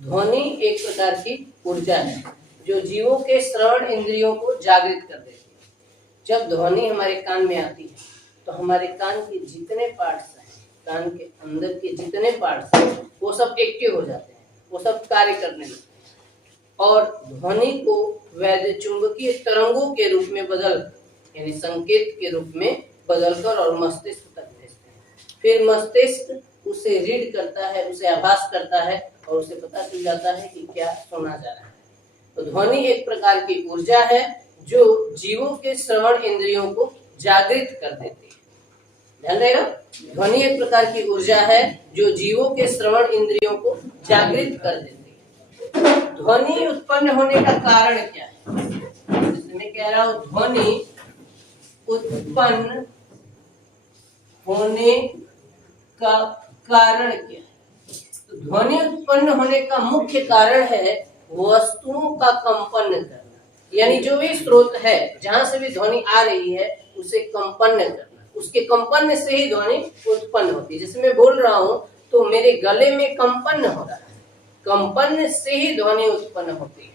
ध्वनि एक प्रकार की ऊर्जा है जो जीवों के श्रवण इंद्रियों को जागृत कर देती है। जब ध्वनि हमारे कान में आती है तो हमारे कान के जितने पार्ट्स हैं, कान के अंदर के जितने पार्ट्स हैं, वो सब एक्टिव हो जाते हैं, वो सब कार्य करने लगते हैं और ध्वनि को वैद्य चुंबकीय तरंगों के रूप में यानी संकेत के रूप में बदलकर और मस्तिष्क तक भेजते हैं। फिर मस्तिष्क उसे रीड करता है, उसे आभास करता है और उसे पता चल जाता है कि क्या सुना जा रहा है। तो ध्वनि एक प्रकार की ऊर्जा है जो जीवों के श्रवण इंद्रियों को जागृत कर देती है। ध्यान रहेगा, ध्वनि एक प्रकार की ऊर्जा है जो जीवों के श्रवण इंद्रियों को जागृत कर देती है। ध्वनि उत्पन्न होने का कारण क्या है? मैं कह रहा हूं ध्वनि उत्पन्न होने का कारण क्या है? तो ध्वनि उत्पन्न होने का मुख्य कारण है वस्तुओं का कंपन करना, यानी जो भी स्रोत है जहां से भी ध्वनि आ रही है उसे कंपन करना, उसके कंपन से ही ध्वनि उत्पन्न होती है। जैसे मैं बोल रहा हूं तो मेरे गले में कंपन हो रहा है, कंपन से ही ध्वनि उत्पन्न होती है।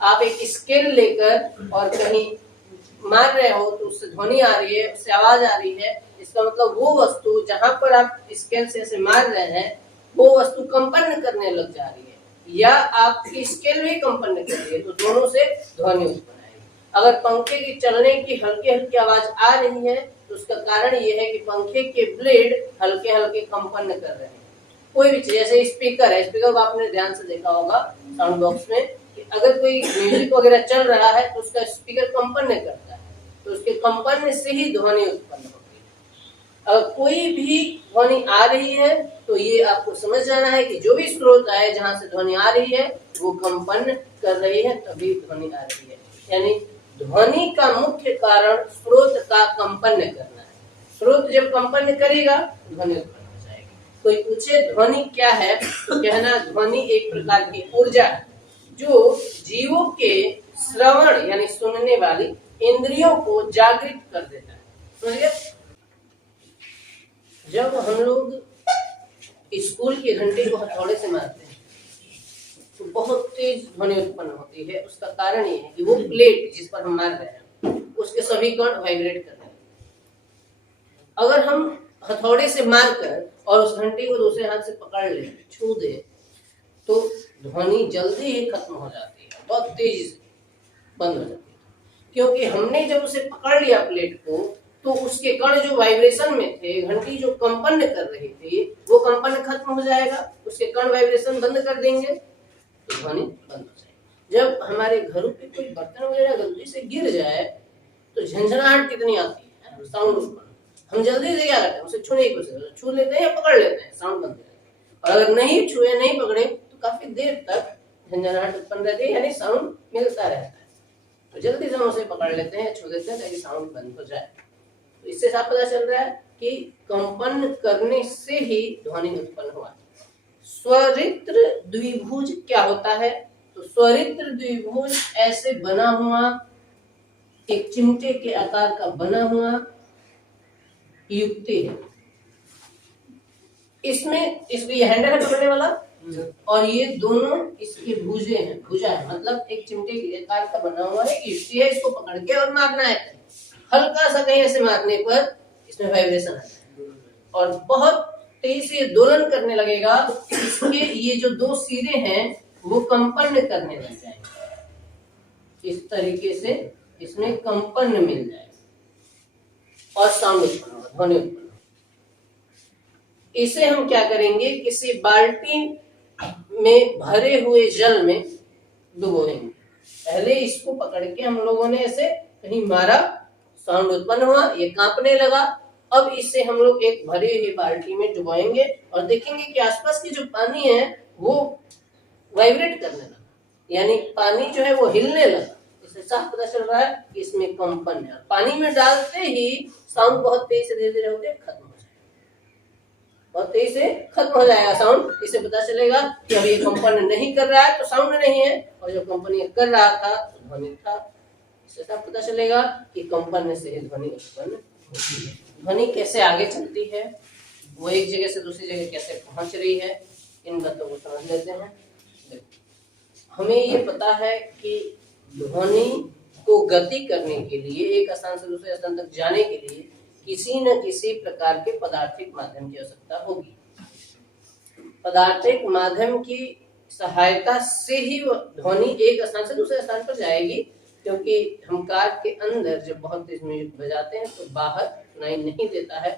आप एक स्केल लेकर और कहीं मार रहे हो तो उससे ध्वनि आ रही है, उससे आवाज आ रही है, इसका मतलब वो वस्तु जहां पर आप स्केल से ऐसे मार रहे हैं वो वस्तु कंपन करने लग जा रही है, या आपकी स्केल भी कंपन कर रही है, तो दोनों से ध्वनि उत्पन्न आएगी। अगर पंखे की चलने की हल्की हल्की आवाज आ रही है तो उसका कारण ये है कि पंखे के ब्लेड हल्के हल्के कंपन कर रहे हैं। कोई भी चीज, जैसे स्पीकर है, स्पीकर को आपने ध्यान से देखा होगा साउंड बॉक्स में कि अगर कोई म्यूजिक वगैरह चल रहा है तो उसका स्पीकर कंपन करता है, तो उसके कंपन से ही ध्वनि उत्पन्न होती है। अगर कोई भी ध्वनि आ रही है तो ये आपको समझ जाना है कि जो भी स्रोत है जहां से ध्वनि आ रही है वो कंपन कर रही है, तभी ध्वनि आ रही है। यानी ध्वनि का मुख्य कारण स्रोत का कंपन करना है। स्रोत जब कंपन करेगा ध्वनि उत्पन्न हो जाएगी। कोई पूछे ध्वनि क्या है तो कहना ध्वनि एक प्रकार की ऊर्जा है जो जीवों के श्रवण यानी सुनने वाली इंद्रियों को जागृत कर देता है। समझिए, जब हम लोग स्कूल की घंटे को हथौड़े से मारते हैं तो बहुत तेज ध्वनि उत्पन्न होती है। उसका कारण ये है कि वो प्लेट जिस पर हम मार रहे हैं उसके सभी कण वाइब्रेट कर रहे हैं। अगर हम हथौड़े से मारकर और उस घंटी को दूसरे हाथ से पकड़ ले, छू दे, तो ध्वनि जल्दी ही खत्म हो जाती है, बहुत तेजी से बंद हो जाती है, क्योंकि हमने जब उसे पकड़ लिया प्लेट को तो उसके कण जो वाइब्रेशन में थे, घंटी जो कंपन कर रही थी, वो कंपन खत्म हो जाएगा, उसके कण वाइब्रेशन बंद कर देंगे तो ध्वनि बंद हो जाएगी। जब हमारे घरों पे कोई बर्तन वगैरह गलती से गिर जाए तो झंझनाहट कितनी आती है, साउंड उत्पन्न। हम जल्दी से क्या करते हैं, उसे छूने की कोशिश, छू लेते हैं या पकड़ लेते हैं, साउंड बंद करते हैं। और अगर नहीं छुए, नहीं पकड़े तो काफी देर तक झंझनाहट उत्पन्न रहती है, यानी साउंड मिलता रहता है। तो जल्दी से हम उसे पकड़ लेते हैं, छू देते हैं ताकि साउंड बंद हो जाए। तो इससे साफ पता चल रहा है कि कंपन करने से ही ध्वनि उत्पन्न हुआ। स्वरित्र द्विभुज क्या होता है? तो स्वरित्र द्विभुज ऐसे बना हुआ एक चिमटे के आकार का बना हुआ युक्ति है। इसमें ये हैंडल है पकड़ने वाला और ये दोनों इसके भुजे हैं, भुजा है, मतलब एक चिमटे के आकार का बना हुआ है, युक्ति है। इसको पकड़ के और मारना है, हल्का सा कहीं ऐसे मारने पर इसमें वाइब्रेशन आता है और बहुत तेजी से दोलन करने लगेगा। इसके ये जो दो सिरे हैं वो कंपन करने लग जाएंगे, इस तरीके से इसमें कंपन मिल जाएगा और साउंड उत्पन्न होगा, ध्वनि उत्पन्न। इसे हम क्या करेंगे, किसी बाल्टी में भरे हुए जल में डुबोएंगे। पहले इसको पकड़ के हम लोगों ने ऐसे कहीं मारा, साउंड उत्पन्न हुआ, ये कांपने लगा। अब इसे हम लोग एक भरी हुई बाल्टी में डुबाएंगे और देखेंगे कि आसपास की जो पानी है वो वाइब्रेट करने लगा, यानी पानी जो है वो हिलने लगा। इससे साफ पता चल रहा है कि इसमें कंपन है। पानी में डालते ही साउंड बहुत तेज से धीरे धीरे होकर खत्म हो जाएगा, बहुत तेज से खत्म हो जाएगा साउंड। इससे पता चलेगा कि अभी ये कंपन नहीं कर रहा है तो साउंड नहीं है, और जो कंपन कर रहा था तो ध्वनि था। इससे साफ पता चलेगा कि कंपन से ही ध्वनि उत्पन्न होती है। ध्वनि कैसे आगे चलती है, वो एक जगह से दूसरी जगह कैसे पहुंच रही है, इन बातों को समझ लेते हैं। हमें ये पता है कि ध्वनि को गति करने के लिए, एक स्थान से दूसरे स्थान तक जाने के लिए किसी न किसी प्रकार के पदार्थिक माध्यम की आवश्यकता होगी। पदार्थिक माध्यम की सहायता से ही ध्वनि एक स्थान से दूसरे स्थान पर जाएगी, क्योंकि हम कार के अंदर जब बहुत तेज म्यूजिक बजाते हैं तो बाहर सुनाई नहीं देता है।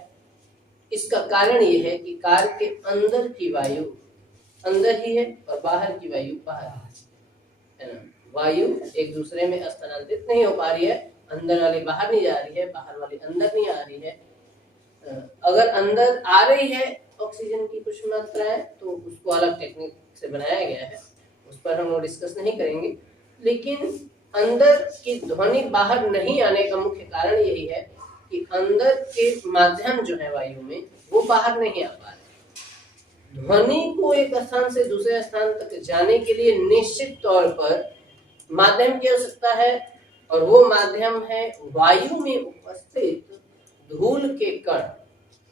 इसका कारण ये है कि कार के अंदर की वायु अंदर ही है और बाहर की वायु बाहर है ना। वायु एक दूसरे में स्थानांतरित नहीं हो पा रही है, अंदर वाली बाहर नहीं जा रही है, बाहर वाली अंदर नहीं आ रही है। अगर अंदर आ रही है ऑक्सीजन की कुछ मात्राएं तो उसको अलग टेक्निक से बनाया गया है, उस पर हम डिस्कस नहीं करेंगे। लेकिन अंदर की ध्वनि बाहर नहीं आने का मुख्य कारण यही है कि अंदर के माध्यम जो है वायु में वो बाहर नहीं आ पा रहे। ध्वनि को एक स्थान से दूसरे स्थान तक जाने के लिए निश्चित तौर पर माध्यम की आवश्यकता है, और वो माध्यम है वायु में उपस्थित धूल के कण।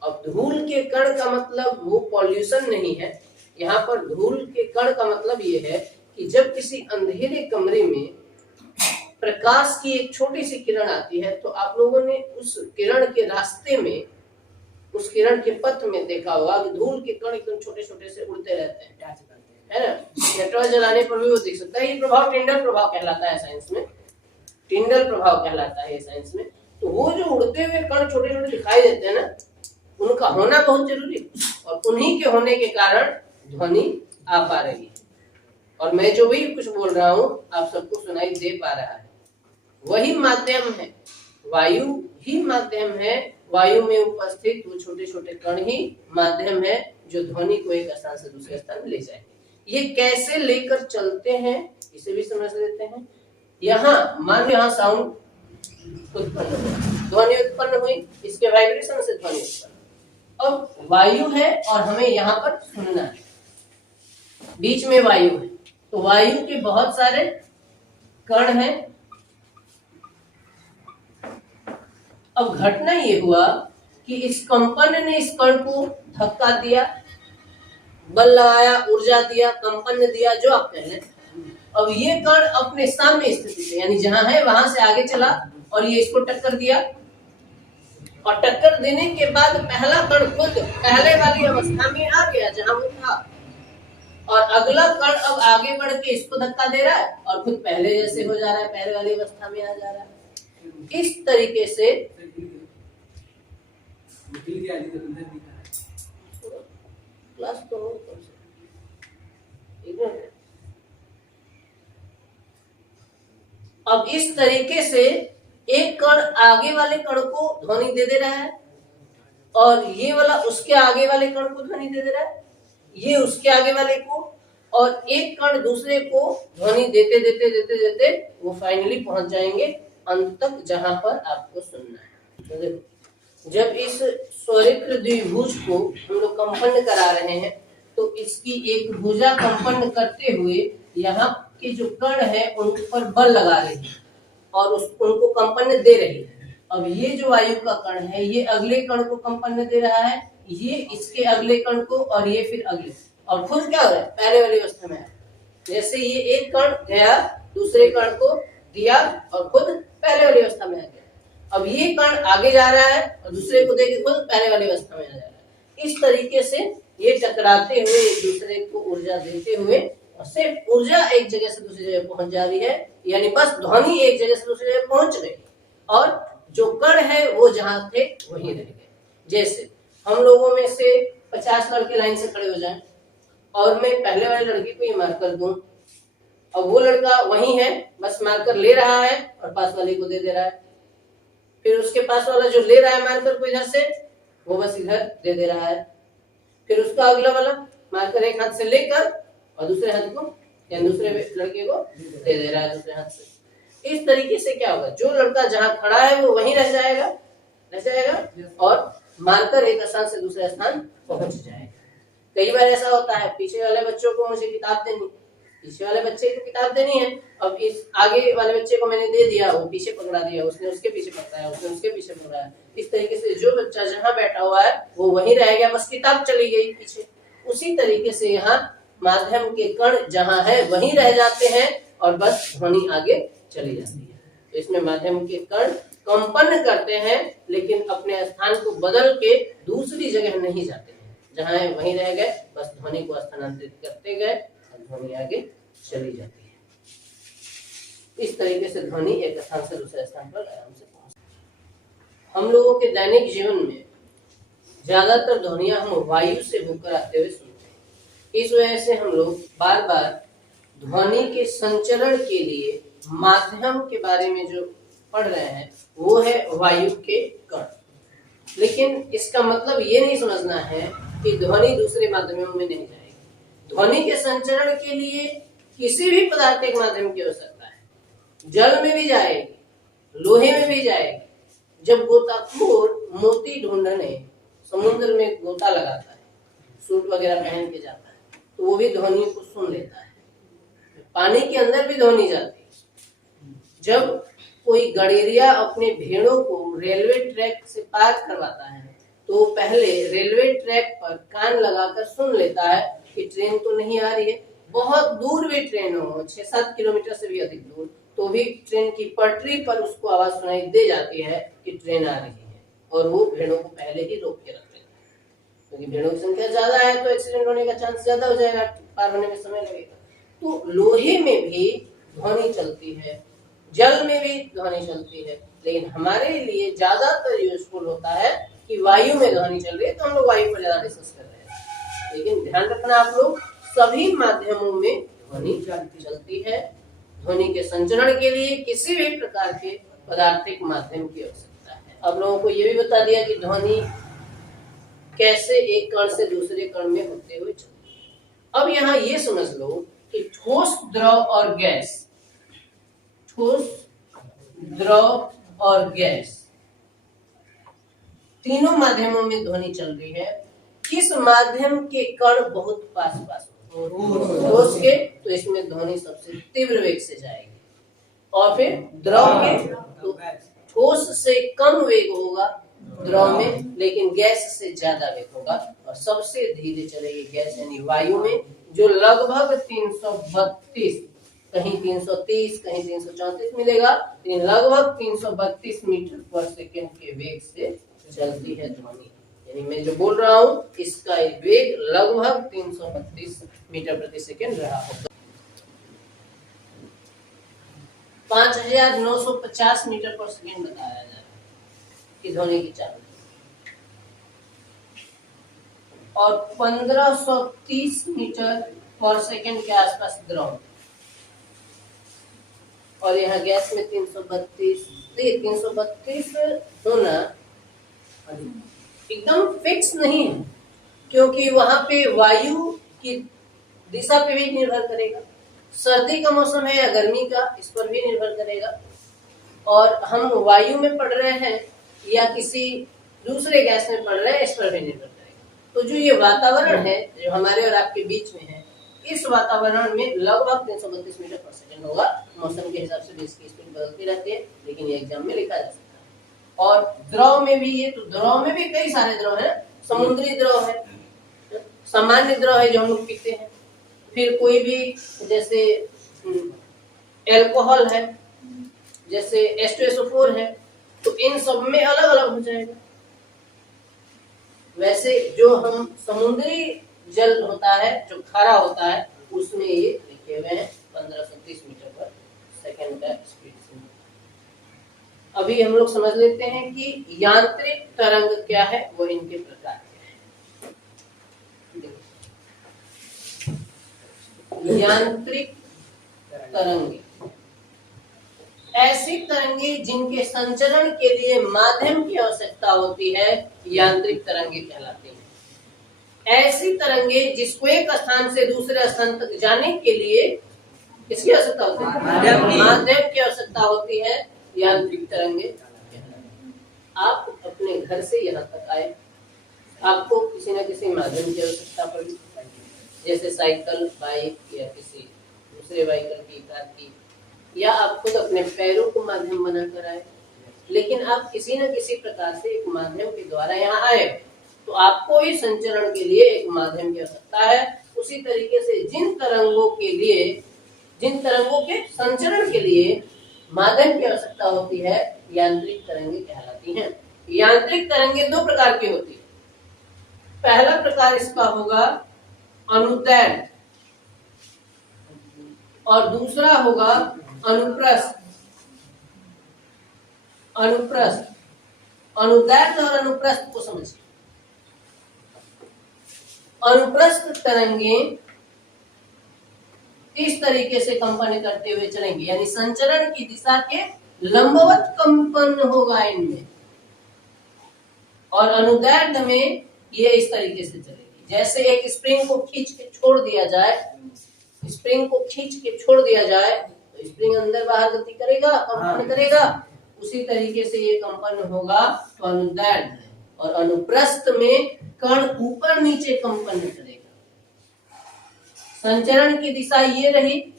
अब धूल के कण का मतलब वो पॉल्यूशन नहीं है। यहाँ पर धूल के कण का मतलब ये है कि जब किसी अंधेरे कमरे में प्रकाश की एक छोटी सी किरण आती है तो आप लोगों ने उस किरण के रास्ते में, उस किरण के पथ में देखा होगा कि धूल के कण एकदम छोटे छोटे से उड़ते रहते हैं, है ना। टॉर्च जलाने पर भी वो दिख सकता है। ये प्रभाव टिंडल प्रभाव कहलाता है साइंस में, टिंडल प्रभाव कहलाता है साइंस में। तो वो जो उड़ते हुए कण छोटे छोटे दिखाई देते हैं ना, उनका होना बहुत जरूरी है, और उन्हीं के होने के कारण ध्वनि आ पा रही है। और मैं जो भी कुछ बोल रहा हूँ आप सबको सुनाई दे पा रहा है। वही माध्यम है, वायु ही माध्यम है, वायु में उपस्थित वो छोटे छोटे कण ही माध्यम है जो ध्वनि को एक स्थान से दूसरे स्थान ले जाए। ये कैसे लेकर चलते हैं इसे भी समझ लेते हैं। यहाँ मान लो यहाँ साउंड उत्पन्न हुई, ध्वनि उत्पन्न हुई, इसके वाइब्रेशन से ध्वनि उत्पन्न। अब वायु है और हमें यहाँ पर सुनना है, बीच में वायु है, तो वायु के बहुत सारे कण हैं। अब घटना ये हुआ कि इस कंपन ने इस कण को धक्का दिया, बल लगाया, ऊर्जा दिया, कंपन दिया, जो आप कह लें। अब ये कण अपने सामने स्थिति से, यानी जहां है वहां से आगे चला और ये इसको टक्कर दिया, और टक्कर देने के बाद पहला कण खुद पहले वाली अवस्था में आ गया जहां वो था, और अगला कण अब आगे बढ़ के इसको धक्का दे रहा है और खुद पहले जैसे हो जा रहा है, पहले वाली अवस्था में आ जा रहा है। इस तरीके से क्लास तो अब इस तरीके से एक कण आगे वाले कण को ध्वनि दे रहा है, और ये वाला उसके आगे वाले कण को ध्वनि दे रहा है, ये उसके आगे वाले को, और एक कण दूसरे को ध्वनि देते देते देते देते वो फाइनली पहुंच जाएंगे अंत तक जहां पर आपको सुनना है। तो देखो, जब इस स्वरिक्र द्विभुज को हम लोग कंपन करा रहे हैं तो इसकी एक भुजा कंपन करते हुए यहाँ के जो कण है उन पर बल लगा रही है और उनको कंपन दे रही है। अब ये जो वायु का कण है ये अगले कण को कंपन दे रहा है, ये इसके अगले कण को, और ये फिर अगले, और खुद क्या हो रहा है, पहले वाली अवस्था में है। जैसे ये एक कण गया दूसरे कण को दिया और खुद पहले वाली अवस्था में आ गया। अब ये कण आगे जा रहा है और दूसरे को देके खुद पहले वाली अवस्था में आ जा रहा है। इस तरीके से ये टकराते हुए एक दूसरे को ऊर्जा देते हुए, और सिर्फ ऊर्जा एक जगह से दूसरी जगह पहुंच जा रही है, यानी बस ध्वनि एक जगह से दूसरी जगह पहुंच गई और जो कण है वो जहां थे वहीं रह गए। जैसे हम लोगों में से 50 लड़के लाइन से खड़े हो जाएं और मैं पहले वाले लड़के को ये मार्कर दूं, और वो लड़का वहीं है, बस मार्कर ले रहा है और पास वाले को दे दे रहा है। फिर उसके पास वाला जो ले रहा है मार्कर को इधर से, वो बस इधर दे दे रहा है। फिर उसका अगला वाला मार्कर एक हाथ से लेकर और दूसरे हाथ को, या दूसरे लड़के को दे दे रहा है दूसरे हाथ से। इस तरीके से क्या होगा, जो लड़का जहां खड़ा है वो वहीं रह जाएगा और मार्कर एक स्थान से दूसरे स्थान पहुंच जाएगा। कई बार ऐसा होता है, पीछे वाले बच्चों को मुझे किताब देनी, पीछे वाले बच्चे को किताब देनी है, अब इस आगे वाले बच्चे को मैंने दे दिया, वो पीछे पकड़ा दिया, उसने उसके पीछे पकड़ाया, उसने उसके पीछे पकड़ाया। इस तरीके से जो बच्चा जहां बैठा हुआ है वो वहीं रह गया, बस किताब चली गई पीछे। उसी तरीके से यहाँ माध्यम के कण जहां है वहीं रह जाते हैं और बस ध्वनि आगे चली जाती है। तो इसमें माध्यम के कण कंपन करते हैं लेकिन अपने स्थान को बदल के दूसरी जगह नहीं जाते हैं, जहां है वहीं रह गए, बस ध्वनि को स्थानांतरित करते गए और ध्वनि आगे चली जाती है। इस तरीके से ध्वनि एक स्थान से दूसरे स्थान पर आराम से पहुंचती है। हम लोगों के दैनिक जीवन में ज्यादातर ध्वनियां हम वायु से होकर आते हुए सुनते हैं। इस वजह से हम लोग बार बार ध्वनि के संचरण के लिए माध्यम के बारे में जो पढ़ रहे हैं वो है वायु के कण। लेकिन इसका मतलब ये नहीं समझना है कि ध्वनि दूसरे माध्यमों में नहीं जाएगी। ध्वनि के संचरण के लिए किसी भी पदार्थिक माध्यम की आवश्यकता है। जल में भी जाएगी, लोहे में भी जाएगी। जब गोताखोर मोती ढूंढने समुद्र में गोता लगाता है, सूट वगैरह पहन के जाता है, तो वो भी ध्वनि को सुन लेता है। पानी के अंदर भी ध्वनि जाती है। जब कोई गडेरिया अपने भेड़ों को रेलवे ट्रैक से पार करवाता है तो पहले रेलवे ट्रैक पर कान लगाकर सुन लेता है कि ट्रेन तो नहीं आ रही है। बहुत दूर भी ट्रेन हो, 6-7 किलोमीटर से भी अधिक दूर, तो भी ट्रेन की पटरी पर उसको आवाज सुनाई दे जाती है कि ट्रेन आ रही है और वो भेड़ों को पहले ही रोक के रख लेता है, क्योंकि भेड़ों की संख्या ज्यादा है तो एक्सीडेंट होने का चांस ज्यादा हो जाएगा, पार होने में समय लगेगा। तो लोहे में भी ध्वनि चलती है, जल में भी ध्वनि चलती है, लेकिन हमारे लिए ज्यादातर यूजफुल होता है कि वायु में ध्वनि चल रही है तो हम लोग वायु पर ज्यादा डिस्कस कर रहे हैं। लेकिन ध्यान रखना आप लोग, सभी माध्यमों में ध्वनि चलती है। ध्वनि के संचरण के लिए किसी भी प्रकार के पदार्थिक माध्यम की आवश्यकता है। अब लोगों को यह भी बता दिया कि ध्वनि कैसे एक कण से दूसरे कण में होते हुए चलती है। अब यहाँ ये समझ लो कि ठोस, द्रव और गैस, ठोस, द्रव और गैस तीनों माध्यमों में ध्वनि चल रही है। किस माध्यम के कण बहुत पास पास ठोस के, तो इसमें ध्वनि सबसे तीव्र वेग से जाएगी। और फिर द्रव के, तो ठोस से कम वेग होगा द्रव में, लेकिन गैस से ज्यादा वेग होगा। और सबसे धीरे चलेगी गैस यानी वायु में, जो लगभग 332, कहीं 330, कहीं 334 मिलेगा, लेकिन लगभग 332 मीटर पर सेकेंड के वेग से चलती है ध्वनि। यानी मैं जो बोल रहा हूँ इसका वेग लगभग 332 मीटर प्रति सेकेंड रहा होगा। 5950 मीटर पर सेकेंड बताया जा रहा है कि ध्वनि की चाल, और 1530 मीटर पर सेकेंड के आसपास द्रव, और यहाँ गैस में 332 होना एकदम फिक्स नहीं है, क्योंकि वहां पे वायु की दिशा पे भी निर्भर करेगा। सर्दी का मौसम है या गर्मी का, इस पर भी निर्भर करेगा। और हम वायु में पढ़ रहे हैं या किसी दूसरे गैस में पढ़ रहे हैं, इस पर भी निर्भर करेगा। तो जो ये वातावरण है जो हमारे और आपके बीच में है, इस वातावरण में लगभग 332 मीटर पर सेकेंड होगा। मौसम के हिसाब से इसकी स्पीड बदलती रहती है, लेकिन ये एग्जाम में लिखा जा सकता है। और द्रव में भी ये, तो द्रव में भी कई सारे द्रव हैं। समुद्री द्रव है, सामान्य द्रव है जो हम लोग पीते हैं, फिर कोई भी जैसे एल्कोहल है, जैसे H2SO4 है, तो इन सब में अलग अलग हो जाएगा। वैसे जो हम समुद्री जल होता है जो खारा होता है, उसमें ये लिखे हुए हैं 1530 मीटर पर सेकेंड का स्पीड से। अभी हम लोग समझ लेते हैं कि यांत्रिक तरंग क्या है, वो इनके प्रकार क्या है। यांत्रिक तरंगे ऐसी तरंगे जिनके संचरण के लिए माध्यम की आवश्यकता होती है, यांत्रिक तरंगे कहलाती हैं। ऐसी तरंगे जिसको एक स्थान से दूसरे स्थान तक जाने के लिए किसकी आवश्यकता होती है? माध्यम की आवश्यकता होती है, यांत्रिक तरंगे। आप अपने घर से यहाँ तक आए, आपको किसी न किसी माध्यम की आवश्यकता पड़ी, जैसे साइकिल, बाइक या किसी दूसरे व्हीकल की, कार की, या आप खुद अपने पैरों को माध्यम बनाकर आए। लेकिन आप किसी न किसी प्रकार से एक माध्यम के द्वारा यहाँ आए, तो आपको इस संचरण के लिए एक माध्यम की आवश्यकता है। उसी तरीके से जिन तरंगों के संचरण के लिए माध्यम की आवश्यकता होती है, यांत्रिक तरंगे कहलाती हैं। यांत्रिक तरंगे दो प्रकार की होती है। पहला प्रकार इसका होगा अनुदैर्ध्य और दूसरा होगा अनुप्रस्थ। अनुदैर्ध्य और अनुप्रस्थ को समझिए। अनुप्रस्थ तरंगे इस तरीके से कंपन करते हुए चलेंगे, यानी संचरण की दिशा के लंबवत कंपन होगा इनमें, और अनुदैर्ध्य में ये इस तरीके से चलेगी। जैसे एक स्प्रिंग को खींच के छोड़ दिया जाए, तो स्प्रिंग अंदर बाहर गति करेगा, कंपन करेगा, उसी तरीके से ये कंपन होगा। तो अनुदैर्ध्य और अनुप्रस्थ में कण ऊपर नीचे कंपन करेगा। संचरण की दिशा ये रही,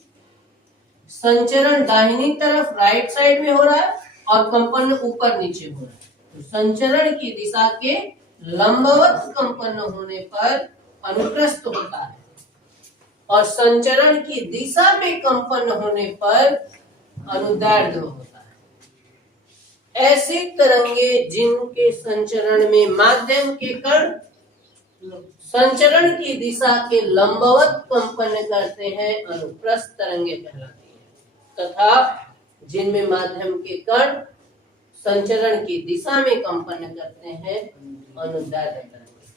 संचरण दाहिनी तरफ राइट साइड में हो रहा है और कंपन ऊपर नीचे हो रहा है। तो संचरण की दिशा के लंबवत कंपन होने पर अनुप्रस्थ होता है, और संचरण की दिशा में कंपन होने पर अनुदैर्ध्य होता है। ऐसी तरंगे जिनके संचरण में माध्यम के कण संचरण की दिशा के लंबवत कंपन करते हैं, अनुप्रस्थ तरंगे कहलाती हैं, तथा जिनमें माध्यम के कण संचरण की दिशा में कंपन करते हैं, अनुदैर्ध्य तरंगे।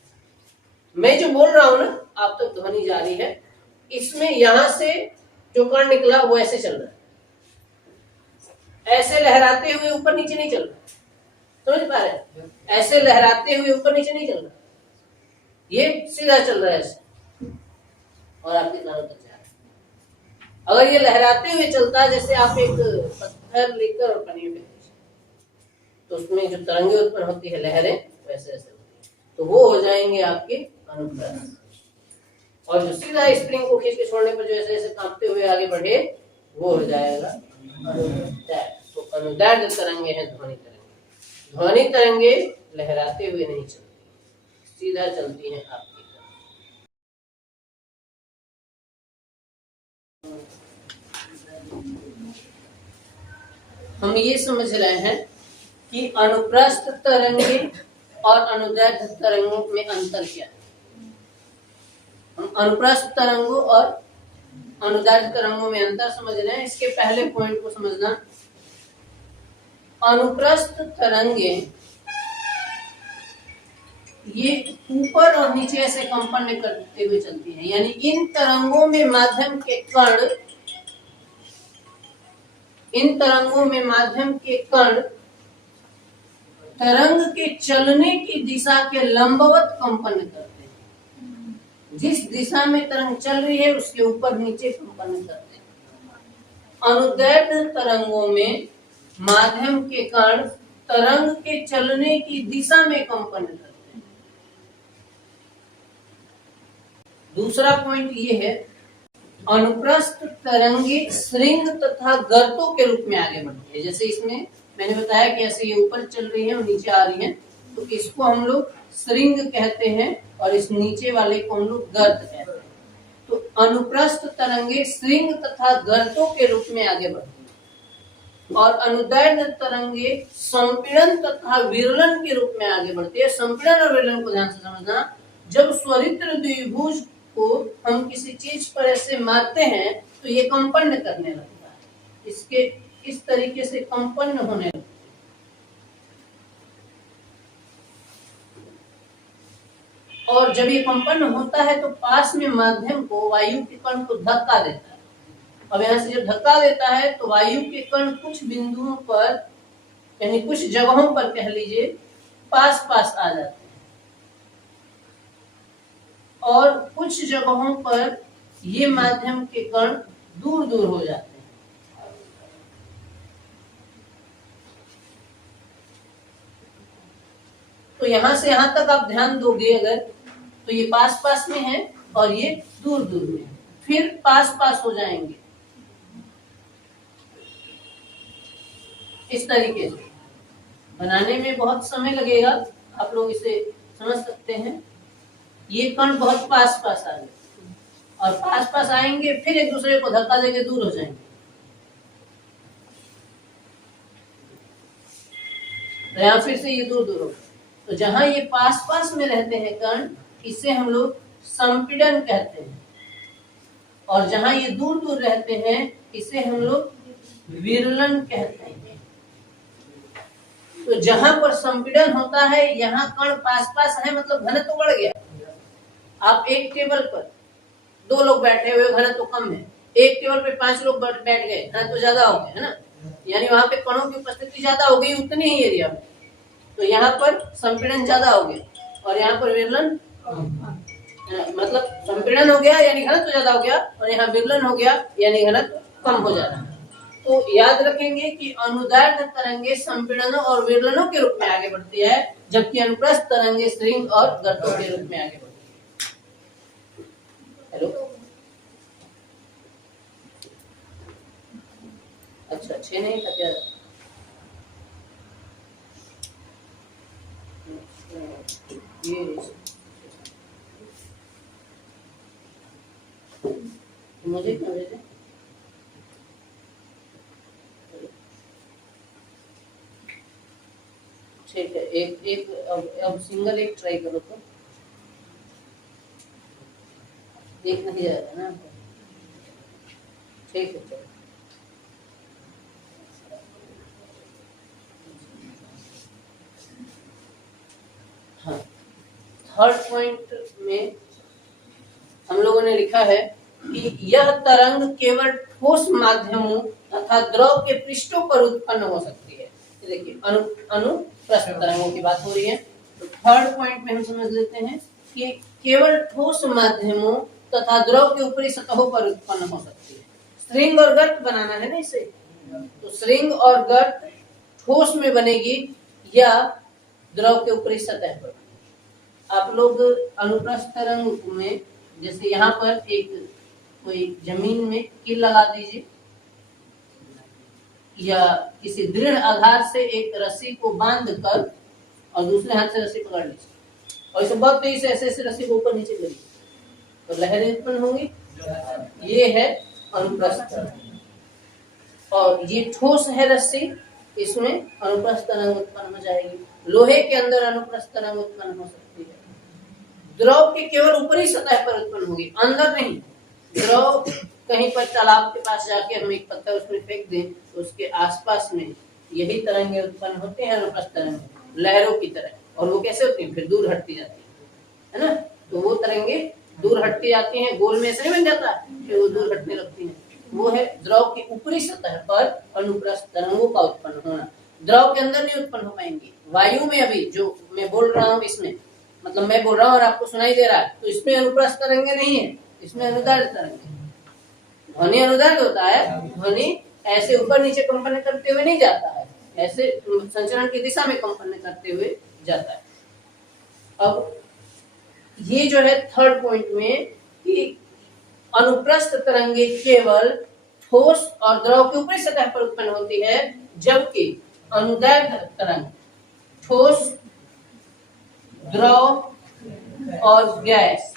मैं जो बोल रहा हूं ना, आप तक तो ध्वनि जारी है। इसमें यहां से जो कण निकला वो ऐसे चल रहा है, ऐसे लहराते हुए ऊपर नीचे नहीं चल रहा, समझ पा रहे? ऐसे लहराते हुए ऊपर नीचे नहीं चल रहा, ये सीधा चल रहा है ऐसे, और आपके कानों तक जा रहा है। अगर ये लहराते हुए चलता है, जैसे आप एक पत्थर लेकर और पानी में, तो उसमें जो तरंगे उत्पन्न होती है, लहरें वैसे ऐसे होती है, तो वो हो जाएंगे आपके अनुप्रस्थ। और जो सीधा स्प्रिंग को खींच के छोड़ने पर जो ऐसे ऐसे कांपते हुए आगे बढ़े, वो हो जाएगा अनुदैर्ध्य। तो अनुदैर्ध्य तरंगे हैं ध्वनि तरंगे। ध्वनि तरंगे लहराते हुए नहीं चलती, सीधा चलती हैं आपकी तरफ। हम ये समझ रहे हैं कि अनुप्रस्थ तरंगे और अनुदैर्ध्य तरंगों में अंतर क्या है। हम अनुप्रस्थ तरंगों और अनुदैर्ध्य तरंगों में अंतर समझ रहे हैं। इसके पहले पॉइंट को समझना, अनुप्रस्थ तरंगे ये ऊपर और नीचे ऐसे कंपन करते हुए चलती है, यानी इन तरंगों में माध्यम के कण तरंग के चलने की दिशा के लंबवत कंपन करते हैं। जिस दिशा में तरंग चल रही है उसके ऊपर नीचे कंपन करते हैं। अनुदैर्ध्य तरंगों में माध्यम के कण तरंग के चलने की दिशा में कंपन करते हैं। दूसरा पॉइंट ये है, अनुप्रस्थ तरंगे श्रृंग तथा गर्तों के रूप में आगे बढ़ती है। जैसे इसमें मैंने बताया कि ऐसे ये ऊपर चल रही है और नीचे आ रही है, तो इसको हम लोग श्रृंग कहते हैं और इस नीचे वाले को हम लोग गर्त कहते हैं। तो अनुप्रस्थ तरंगे श्रृंग तथा गर्तों के रूप में आगे बढ़ती है, और अनुदैर्ध्य तरंगे संपीड़न तथा विरलन के रूप में आगे बढ़ती है। संपीड़न और विरलन को ध्यान से समझना। जब स्वरित्र द्विभुज को हम किसी चीज पर ऐसे मारते हैं तो ये कंपन करने लगता है, इसके इस तरीके से कंपन होने लगता है। और जब ये कंपन होता है तो पास में माध्यम को वायु के कण को धक्का देता है। अब यहाँ से जब धक्का देता है तो वायु के कण कुछ बिंदुओं पर, यानी कुछ जगहों पर कह लीजिए, पास पास आ जाते हैं, और कुछ जगहों पर ये माध्यम के कण दूर दूर हो जाते हैं। तो यहां से यहां तक आप ध्यान दोगे अगर, तो ये पास पास में है और ये दूर दूर में है, फिर पास पास हो जाएंगे इस तरीके से। बनाने में बहुत समय लगेगा, आप लोग इसे समझ सकते हैं। ये कण बहुत पास पास आ गए, और पास पास आएंगे, फिर एक दूसरे को धक्का देके दूर हो जाएंगे। तो यहाँ फिर से ये दूर दूर हो। तो जहां ये पास पास में रहते हैं कण, इसे हम लोग संपीड़न कहते हैं, और जहां ये दूर दूर रहते हैं इसे हम लोग विरलन कहते हैं। तो जहां पर संपीड़न होता है, यहाँ कण पास पास है, मतलब घनत्व बढ़ गया। आप एक टेबल पर 2 लोग बैठे हुए, घनत्व कम है। एक टेबल पे 5 लोग बैठ गए, घनत्व ज्यादा हो गया, है ना। यानी वहां पे कणों की उपस्थिति ज्यादा हो गई उतनी ही एरिया में। तो यहाँ पर संपीड़न ज्यादा हो गया और यहाँ पर विरलन, मतलब संपीड़न हो गया यानी घनत्व ज्यादा हो गया, और यहाँ विरलन हो गया यानी घनत्व कम हो जाना। तो याद रखेंगे कि अनुदैर्ध्य तरंगे संपीड़नों और विरलनों के रूप में आगे बढ़ती है, जबकि अनुप्रस्थ तरंगे स्ट्रिंग और गर्तों के रूप में आगे बढ़ती है। हेलो, अच्छा 6 नहीं था क्या? ये मुझे क्या भेजे? ठीक है, एक अब सिंगल एक ट्राई करो तो एक नहीं जाएगा ना। ठीक है, चलो। हाँ, थर्ड पॉइंट में हम लोगों ने लिखा है कि यह तरंग केवल ठोस माध्यमों तथा द्रव के पृष्ठों पर उत्पन्न हो सकती है। देखिए अनुप्रस्थ तरंगों की बात हो रही है। तो थर्ड पॉइंट में हम समझ लेते हैं कि केवल ठोस माध्यमों तथा द्रव के ऊपरी सतहों पर उत्पन्न हो सकती है। स्ट्रिंग और गर्त बनाना है ना इसे, तो स्ट्रिंग और गर्त ठोस में बनेगी या द्रव के ऊपरी सतह पर। आप लोग अनुप्रस्थ तरंग में जैसे यहाँ पर एक कोई जमीन में कील लगा दीजिए या किसी दृढ़ आधार से एक रस्सी को बांध कर और दूसरे हाथ से रस्सी पकड़ लीजिए और इसे बहुत तेजी से ऐसे रस्सी को ऊपर नीचे करिए तो लहरें उत्पन्न होंगी। ये है अनुप्रस्थ तरंग। और ये ठोस है रस्सी, इसमें अनुप्रस्थ तरंग उत्पन्न हो जाएगी। लोहे के अंदर अनुप्रस्थ तरंग उत्पन्न हो सकती है। द्रव के केवल ऊपरी सतह पर उत्पन्न होगी, अंदर नहीं। द्रव कहीं पर तालाब के पास जाके हम एक पत्थर उसमें फेंक दें तो उसके आसपास में यही तरंगे उत्पन्न होते हैं, अनुप्रस्थ तरंग, लहरों की तरह। और वो कैसे होती हैं? फिर दूर हटती जाती है ना। तो वो तरंगे दूर हटती जाती हैं, गोल में ऐसे नहीं बन जाता, फिर वो दूर हटने लगती हैं। वो है द्रव की ऊपरी सतह पर अनुप्रस्थ तरंगों का उत्पन्न होना। द्रव के अंदर नहीं उत्पन्न हो पाएंगी। वायु में अभी जो मैं बोल रहा हूँ, इसमें मतलब मैं बोल रहा हूँ और आपको सुनाई दे रहा है, तो इसमें अनुप्रस्थ तरंगे नहीं है, इसमें अनुदैर्ध्य तरंगे। ध्वनि अनुदैर्ध्य होता है, ध्वनि ऐसे ऊपर नीचे कंपन करते हुए नहीं जाता है, ऐसे संचरण की दिशा में कंपन करते हुए जाता है। अब ये जो है थर्ड पॉइंट में कि अनुप्रस्थ तरंगे केवल ठोस और द्रव के ऊपरी सतह पर उत्पन्न होती है, जबकि अनुदैर्ध्य तरंग ठोस, द्रव और गैस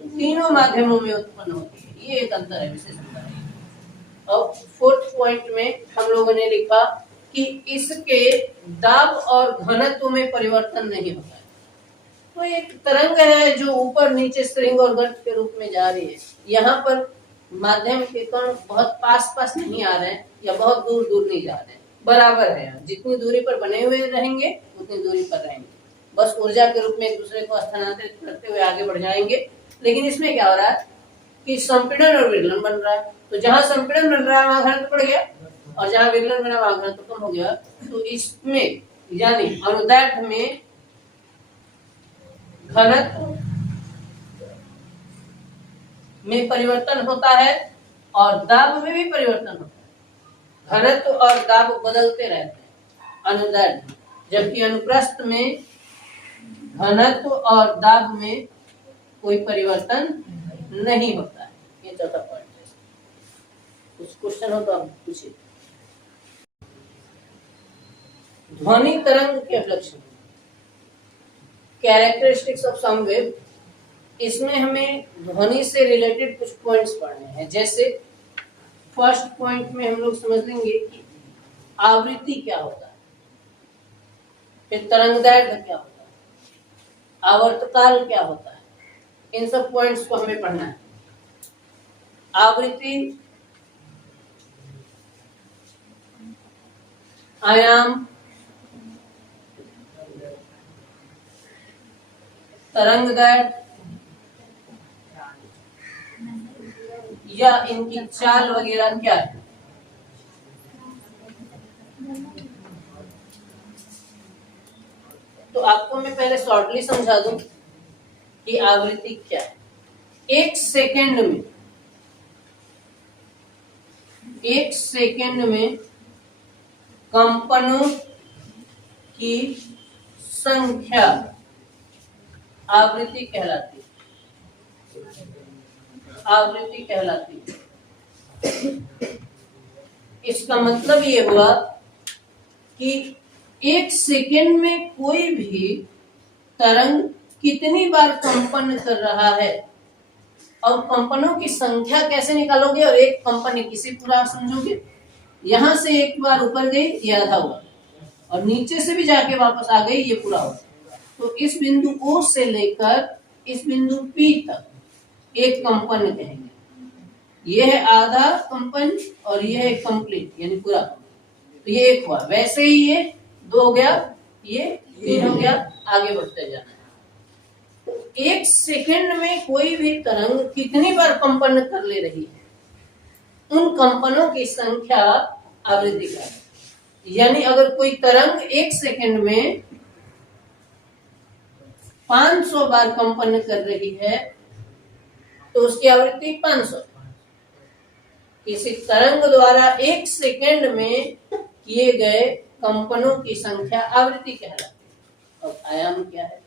तीनों माध्यमों में उत्पन्न होती है। ये एक अंतर है, विशेष अंतर है। अब फोर्थ पॉइंट में हम लोगों ने लिखा कि इसके दाब और घनत्व में परिवर्तन नहीं होता है। तो एक तरंग है जो ऊपर नीचे स्ट्रिंग और गर्त के रूप में जा रही है। यहाँ पर माध्यम के कण बहुत पास पास नहीं आ रहे हैं या बहुत दूर दूर नहीं जा रहे हैं, बराबर है। यहाँ जितनी दूरी पर बने हुए रहेंगे उतनी दूरी पर रहेंगे, बस ऊर्जा के रूप में एक दूसरे को स्थानांतरित करते हुए आगे बढ़ जाएंगे। लेकिन इसमें क्या हो रहा है कि संपीड़न और विरलन बन रहा है। तो जहां संपीड़न बन रहा है वहां घनत्व बढ़ गया और जहां विरलन बना वहां घनत्व कम हो गया। तो इसमें यानी अनुदैर्ध्य में घनत्व में परिवर्तन होता है और दाब में भी परिवर्तन होता है। घनत्व और दाब बदलते रहते हैं अनुदैर्ध्य, जबकि अनुप्रस्थ में घनत्व और दाब में कोई परिवर्तन नहीं होता है। ये चौथा पॉइंट है। कुछ क्वेश्चन हो तो आप पूछिए। ध्वनि तरंग के लक्षण, कैरेक्टरिस्टिक्स ऑफ साउंड वेव। इसमें हमें ध्वनि से रिलेटेड कुछ पॉइंट्स पढ़ने हैं। जैसे फर्स्ट पॉइंट में हम लोग समझ लेंगे कि आवृत्ति क्या होता है, फिर तरंगदैर्घ्य क्या होता है, आवर्तकाल क्या होता है, इन सब पॉइंट्स को हमें पढ़ना है। आवृत्ति, आयाम, तरंगदैर्घ्य या इनकी चाल वगैरह क्या है। तो आपको मैं पहले शॉर्टली समझा दूं कि आवृत्ति क्या है। एक सेकंड में कंपनों की संख्या आवृत्ति कहलाती है। इसका मतलब ये हुआ कि एक सेकंड में कोई भी तरंग कितनी बार कंपन कर रहा है, और कंपनों की संख्या कैसे निकालोगे, और एक कंपन किसी पूरा समझोगे। यहां से एक बार ऊपर गई ये आधा हुआ, और नीचे से भी जाके वापस आ गई ये पूरा हुआ। तो इस बिंदु O से लेकर इस बिंदु P तक एक कंपन कहेंगे। ये है आधा कंपन और ये है कंप्लीट यानी पूरा। तो ये एक हुआ। वैसे ही ये 2 हो गया, ये 3 हो गया, आगे बढ़ते जाना है। तो एक सेकंड में कोई भी तरंग कितनी बार कंपन कर ले रही है, उन कंपनों की संख्या आवृत्ति का है। यानी अगर कोई तरंग एक सेकंड में 500 बार कंपन कर रही है तो उसकी आवृत्ति 500। किसी तरंग द्वारा एक सेकंड में किए गए कंपनों की संख्या आवृत्ति कहलाती है। अब आयाम क्या है?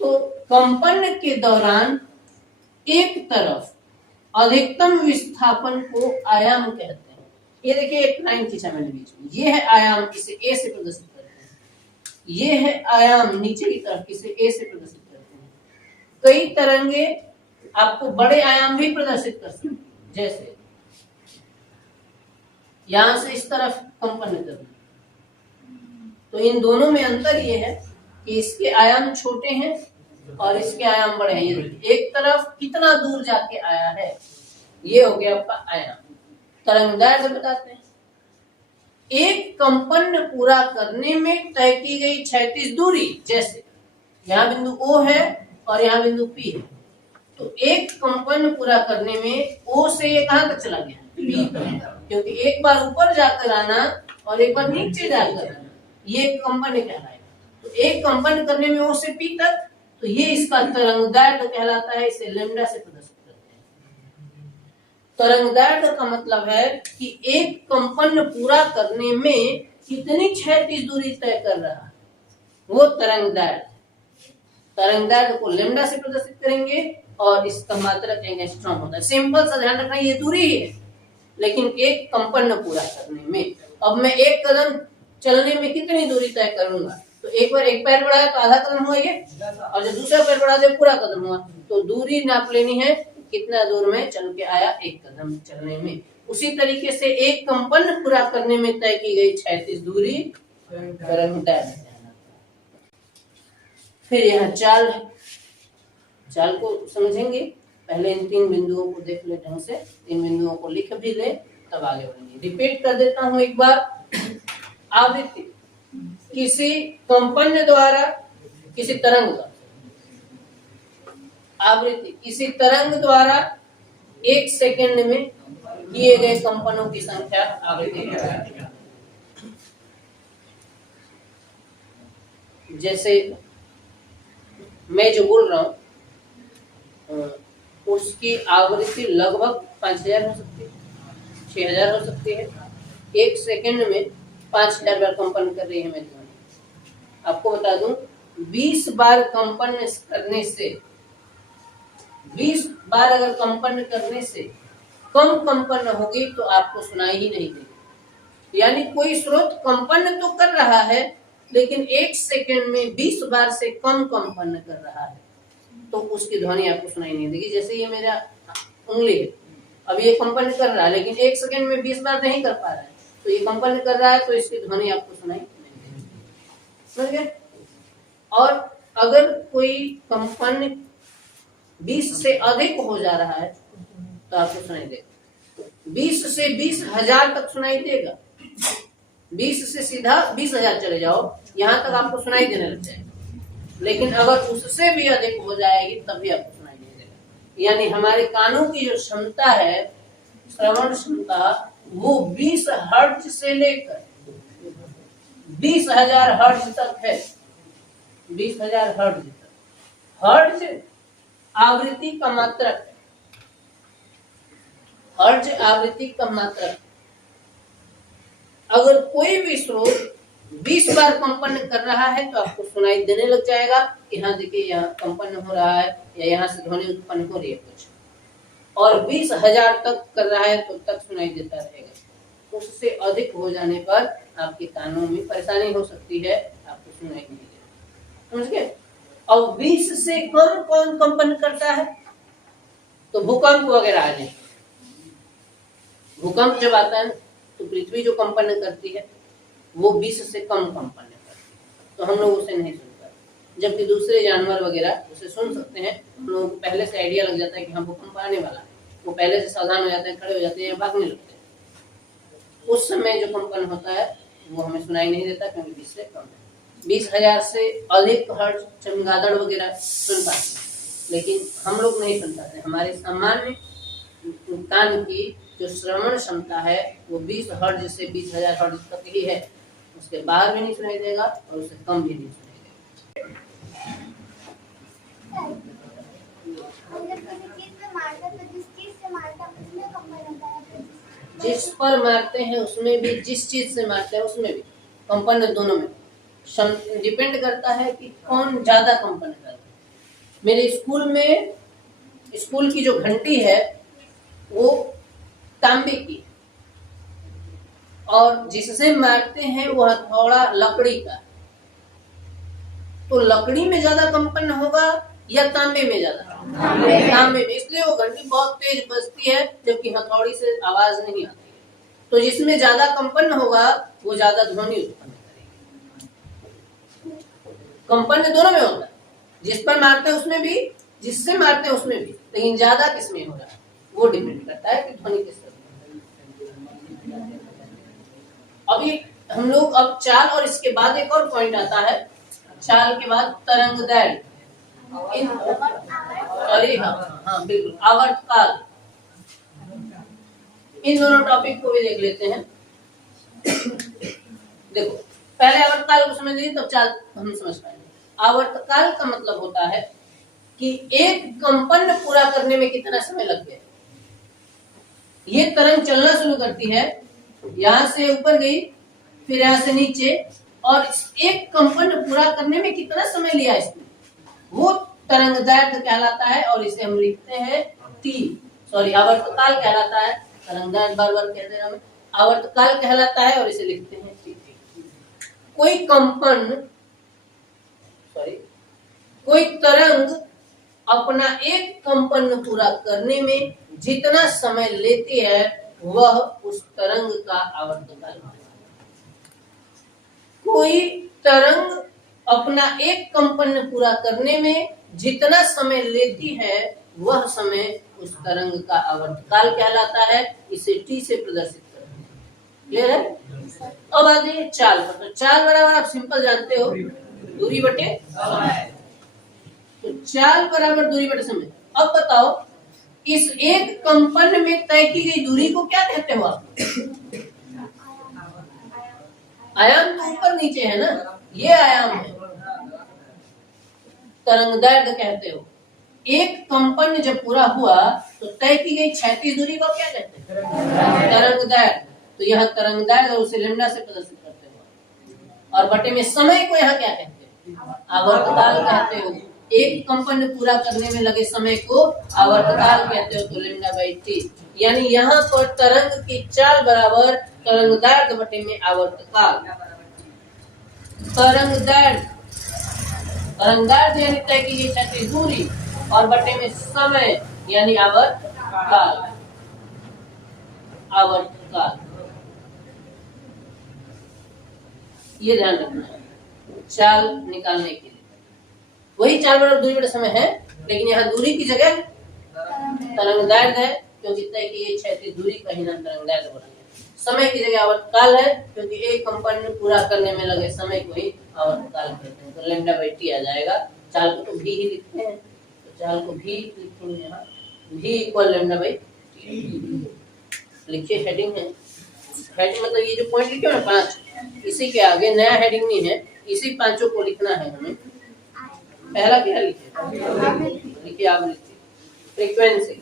तो कंपन के दौरान एक तरफ अधिकतम विस्थापन को आयाम कहते हैं। ये देखिए एक लाइन खींचा मैंने बीच में, ये है आयाम, इसे ए से प्रदर्शित करते हैं। ये है आयाम नीचे की तरफ, इसे ए से प्रदर्शित करते हैं। कई तरंगे आपको बड़े आयाम भी प्रदर्शित कर सकते हैं, जैसे यहां से इस तरफ कंपन करना। तो इन दोनों में अंतर ये है कि इसके आयाम छोटे हैं और इसके आयाम बड़े हैं। ये एक तरफ कितना दूर जाके आया है, ये हो गया आपका आयाम। तरंगदैर्घ्य बताते हैं। एक कंपन पूरा करने में तय की गई क्षैतिज दूरी, जैसे यहाँ बिंदु O है और यहाँ बिंदु P है। तो एक कंपन पूरा करने में O से ये कहां तक चला गया? P तक। क्योंकि एक बार ऊपर जाकर आना और एक बार नीचे जाकर आना, ये कंपन कहलाएगा। तो एक कंपन करने में O से P तक, तो ये इसका तरंगदैर्घ्य कहलाता है। इसे लैम्डा से प्रदर्शित करते हैं। तरंगदैर्घ्य का मतलब है कि एक कंपन पूरा करने में कितनी क्षैतिज दूरी तय कर रहा है, वो तरंगदैर्घ्य। तरंगदैर्घ्य को लैम्डा से प्रदर्शित करेंगे और इसका मात्रक एंगस्ट्रॉम होता है। सिंपल सा ध्यान रखना, ये दूरी ही है, लेकिन एक कंपन पूरा करने में। अब मैं एक कदम चलने में कितनी दूरी तय करूंगा? तो एक बार एक पैर बढ़ाया तो आधा कदम हुआ ये, और जब दूसरा पैर बढ़ा दे पूरा कदम हुआ। तो दूरी नाप लेनी है, कितना दूर में चल के आया एक कदम चलने में। उसी तरीके से एक कंपन पूरा करने में तय की गई क्षैतिज दूरी तरंगदैर्घ्य। फिर यहाँ चाल है। चाल को समझेंगे, पहले इन 3 बिंदुओं को देख ले ढंग से, 3 बिंदुओं को लिख भी ले, तब आगे बढ़ेंगे। रिपीट कर देता हूं एक बार। आवृत्ति किसी कंपन द्वारा, किसी तरंग द्वारा, आवृत्ति किसी तरंग द्वारा एक सेकंड में किए गए कंपनों की संख्या आवृत्ति है। जैसे मैं जो बोल रहा हूं उसकी आवृत्ति लगभग 5000 हो सकती है, 6000 हो सकती है। एक सेकंड में 5000 बार कंपन कर रही है मेरी ध्वनि। आपको बता दूं, 20 बार कंपन करने से, 20 बार अगर कंपन करने से कम कंपन होगी तो आपको सुनाई ही नहीं देगी। यानी कोई स्रोत कंपन तो कर रहा है, लेकिन एक सेकंड में 20 बार से कम कंपन कर रहा है। तो उसकी ध्वनि आपको सुनाई नहीं देगी। जैसे ये मेरा उंगली है, अब ये कंपन कर रहा है, लेकिन 1 सेकंड में 20 बार नहीं कर पा रहा है, तो ये कंपन कर रहा है, तो इसकी ध्वनि आपको सुनाई नहीं देगी। समझ गए? और अगर कोई कंपन 20 से अधिक हो जा रहा है तो आपको सुनाई देगा। 20 से 20,000 तक सुनाई देगा। 20 से सीधा 20,000 चले जाओ, यहाँ तक आपको सुनाई देने लग जाएगा। लेकिन अगर उससे भी अधिक हो जाएगी तब भी आपको सुनाई नहीं देगा। यानी हमारे कानों की जो क्षमता है, श्रवण क्षमता, वो 20 हर्ट्ज से लेकर 20,000 हर्ट्ज तक है। 20,000 हर्ट्ज तक। हर्ट्ज आवृत्ति का मात्रक है। हर्ट्ज आवृत्ति का मात्रक। अगर कोई भी स्रोत 20 बार कंपन कर रहा है तो आपको सुनाई देने लग जाएगा कि हाँ देखिए यहाँ कंपन हो रहा है या यहाँ से ध्वनि उत्पन्न हो रही है कुछ। और 20,000 तक कर रहा है तो तक सुनाई देता रहेगा। उससे अधिक हो जाने पर आपके कानों में परेशानी हो सकती है, आपको सुनाई नहीं देगा। समझ गए? और 20 से कम कौन कंपन करता है? तो भूकंप वगैरह आ जाए। भूकंप जब आता है तो पृथ्वी जो कंपन करती है वो 20 से कम कंपन करती है, तो हम लोग उसे नहीं सुन पाते। जबकि दूसरे जानवर वगैरह उसे सुन सकते हैं। हम लोगों को पहले से आइडिया लग जाता है कि हाँ भूकंप आने वाला है, वो पहले से सावधान हो जाते हैं, खड़े हो जाते हैं, भागने लगते हैं। उस समय जो कंपन होता है वो हमें सुनाई नहीं देता, क्योंकि 20 से कम है। 20,000 से अधिक हर्ट्ज चमगादड़ वगैरह सुन पाते हैं, लेकिन हम लोग नहीं सुन पाते। हमारे सामान्य कान की जो श्रवण क्षमता है वो 20 हर्ट्ज से 20,000 हर्ट्ज तक ही है। उसके बाहर भी नहीं सुनाई देगा और उससे कम भी नहीं सुनाई देगा। जिस पर मारते हैं उसमें भी, जिस चीज से मारते हैं उसमें भी कंपन, दोनों में डिपेंड करता है कि कौन ज्यादा कंपन करता है। मेरे स्कूल में, स्कूल की जो घंटी है वो तांबे की, और जिससे मारते हैं वह थोड़ा लकड़ी का। तो लकड़ी में ज्यादा कंपन होगा या तांबे में ज्यादा? तांबे में। इसलिए वो घंटी बहुत तेज बजती है, जबकि हथौड़ी से आवाज नहीं आती है। तो जिसमें ज्यादा कंपन होगा वो ज्यादा ध्वनि उत्पन्न करेगी। कंपन दोनों में होता है, जिस पर मारते हैं उसमें भी, जिससे मारते हैं उसमें भी, लेकिन ज्यादा किसमें हो रहा है वो डिपेंड करता है कि ध्वनि किस तरह। अभी हम लोग अब चाल, और इसके बाद एक और पॉइंट आता है, चाल के बाद तरंगदैर्घ्य। अरे हाँ बिल्कुल, आवर्तकाल। इन दोनों टॉपिक को भी देख लेते हैं। देखो, पहले आवर्तकाल को समझ लीजिए तब चाल हम समझ पाएंगे। आवर्तकाल का मतलब होता है कि एक कंपन पूरा करने में कितना समय लग गया। ये तरंग चलना शुरू करती है, यहाँ से ऊपर गई, फिर यहाँ से नीचे, और एक कंपन पूरा करने में कितना समय लिया इसने, वो तरंगदैर्घ्य कहलाता है। और इसे हम लिखते हैं आवर्तकाल कहलाता है। तरंगदैर्घ्य बार बार कह दे रहा हूं, आवर्तकाल कहलाता है और इसे लिखते हैं T। कोई तरंग अपना एक कंपन पूरा करने में जितना समय लेती है वह उस तरंग का आवर्तकाल है। कोई तरंग अपना एक कंपन पूरा करने में जितना समय लेती है वह समय उस तरंग का आवर्तकाल कहलाता है। इसे T से प्रदर्शित करते हैं। क्लियर है? अब आ जाइए चाल पर। तो चाल बराबर आप सिंपल जानते हो, दूरी बटे समय। तो चाल बराबर दूरी बटे समय। अब बताओ, इस एक कंपन में तय की गई दूरी को क्या कहते हो आप? आयाम तो ऊपर नीचे है ना, ये आयाम है, तरंगदैर्घ्य कहते हो। एक कंपन जब पूरा हुआ तो तय की गई क्षैतिज दूरी को क्या कहते हैं? तरंगदैर्घ्य। तो यह तरंगदैर्घ्य, उसे लैम्डा से प्रदर्शित करते हो। और बटे में समय को यहाँ क्या कहते हैं? आवर्तकाल कहते हो। एक कंपन पूरा करने में लगे समय को आवर्तकाल कहते हो, तो लैम्डा बाई T। यानी यहाँ पर तरंग की चाल बराबर तरंगदैर्घ्य बटे में आवर्तकाल। तरंगदैर्घ्य यानी तय की गई क्षैतिज दूरी, और बटे में समय यानी आवर्तकाल। आवर्तकाल ये ध्यान रखना है चाल निकालने के लिए। वही चाल बराबर दूरी बटे समय है, लेकिन यहाँ दूरी की जगह तरंगदैर्घ्य है, क्योंकि तय की ये क्षैतिज दूरी का ही नाम तरंगदैर्घ्य बना है। समय की जगह आवर्तकाल है, क्योंकि एक कंपन पूरा करने में लगे समय को ही आवर्तकाल कहते हैं। तो लैम्डा बाई टी आ जाएगा। चाल को तो भी ही लिखते हैं, तो चाल को भी लिखेंगे यहाँ, भी इक्वल लैम्डा बाई टी। लिखिए हेडिंग है। हेडिंग मतलब ये जो पॉइंट लिखे हो ना 5, इसी के आगे नया हेडिंग नहीं है, इसी पांचों को लिखना है हमें। पहला क्या लिखे? लिखिए आप, लिखिए फ्रीक्वेंसी।